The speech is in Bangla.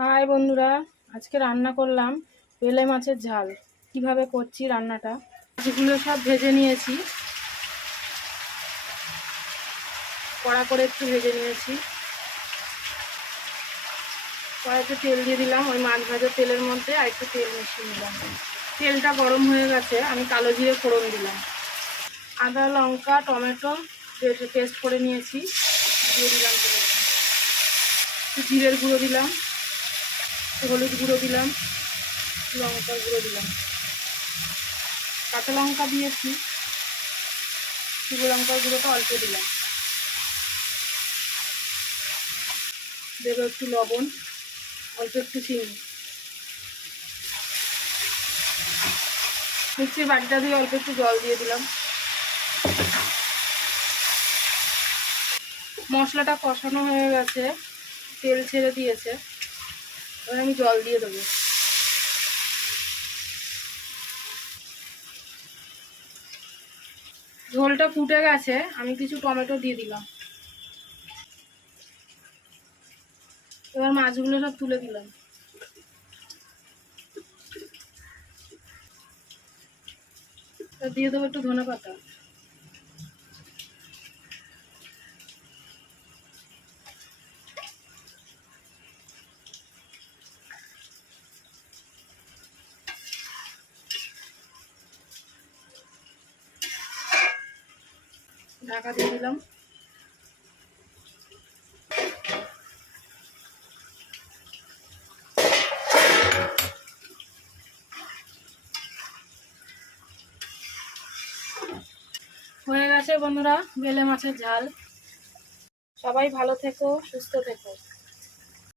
হাই বন্ধুরা, আজকে রান্না করলাম বেলে মাছের ঝাল। কিভাবে করছি রান্নাটা, মাছগুলো সব ভেজে নিয়েছি, কড়া করে একটু ভেজে নিয়েছি। কড়াইতে তেল দিয়ে দিলাম, ওই মাছ ভাজা তেলের মধ্যে আর একটু তেল মিশিয়ে নিলাম। তেলটা গরম হয়ে গেছে, আমি কালো জিরে ফোড়ন দিলাম। আদা লঙ্কা টমেটো পেস্ট করে নিয়েছি, দিয়ে দিলাম। জিরের গুঁড়ো দিলাম, হলুদ গুঁড়ো দিলাম, লঙ্কার গুঁড়ো দিলাম, কাঁচা লঙ্কা দিয়েছি, শুকনো লঙ্কার গুঁড়োটা অল্প দিলাম। দেবো একটু লবণ, অল্প একটু চিনি। মিক্সির বাটিটা দিয়ে অল্প একটু জল দিয়ে দিলাম। মশলাটা কষানো হয়ে গেছে, তেল ছেড়ে দিয়েছে, এবার আমি জল দিয়ে দেবো। ঝোলটা ফুটে গেছে, আমি কিছু টমেটো দিয়ে দিলাম। এবার মাছগুলো সব তুলে দিলাম। দিয়ে দেবো একটু ধনেপাতা। ঢাকা দিয়ে দিলাম। হয়ে গেছে বন্ধুরা বেলে মাছের ঝাল। সবাই ভালো থেকো, সুস্থ থেকো।